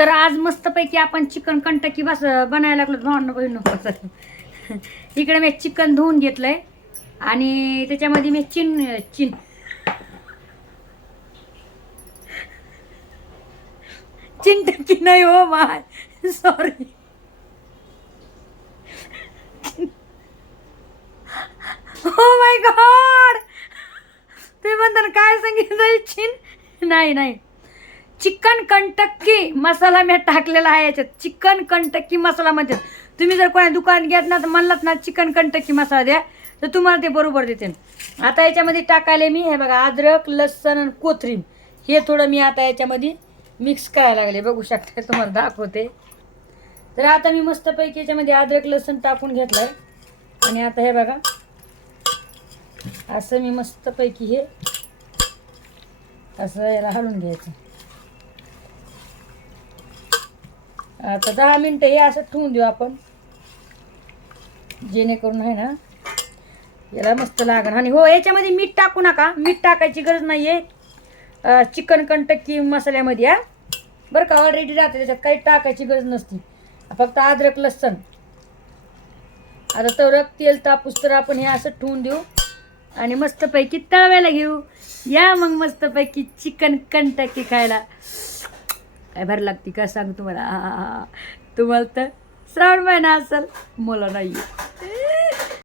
तर आज मस्तपैकी आपण चिकन कंटकी बस बनायला लागलो. भांडण नको. इकडे मी चिकन धुवून घेतलंय आणि त्याच्यामध्ये मी चिंटकी नाही हो माय, सॉरी. ओ माय गॉड, ते म्हणतात काय सांगितलं? नाही, चिकन कंटक्की मसाला मी टाकलेला आहे याच्यात. चिकन कंटक्की मसाला म्हणतात. तुम्ही जर कोणा दुकानात घेत ना तर म्हणलात ना चिकन कंटक्की मसाला द्या तर तुम्हाला ते बरोबर देते. आता याच्यामध्ये टाकायले मी हे बघा अद्रक, लसूण आणि कोथिंबीर हे थोडं मी आता याच्यामध्ये मिक्स करायला लागले. बघू शकता, तुम्हाला दाखवते. तर आता मी मस्तपैकी याच्यामध्ये अद्रक लसूण टाकून घेतलंय आणि आता हे बघा असं मी मस्तपैकी हे असं याला हलवून घ्यायचं. आता 10 मिनटं हे असं ठेवून देऊ आपण, जेणेकरून आहे ना याला मस्त लागण. आणि हो, याच्यामध्ये मीठ टाकू नका, मीठ टाकायची गरज नाही आहे चिकन कंटक्की मसाल्यामध्ये. हा बरं का, ऑलरेडी राहते त्याच्यात, काही टाकायची गरज नसती, फक्त अद्रक लसूण. आता तर तेल तापूस तर आपण हे असं ठेवून देऊ आणि मस्तपैकी तळवायला घेऊ. या मग मस्तपैकी चिकन कंटकी खायला. काय भारी लागते का सांग तुम्हाला. तुम्हाला तर श्रावण महिना असेल, मला नाही.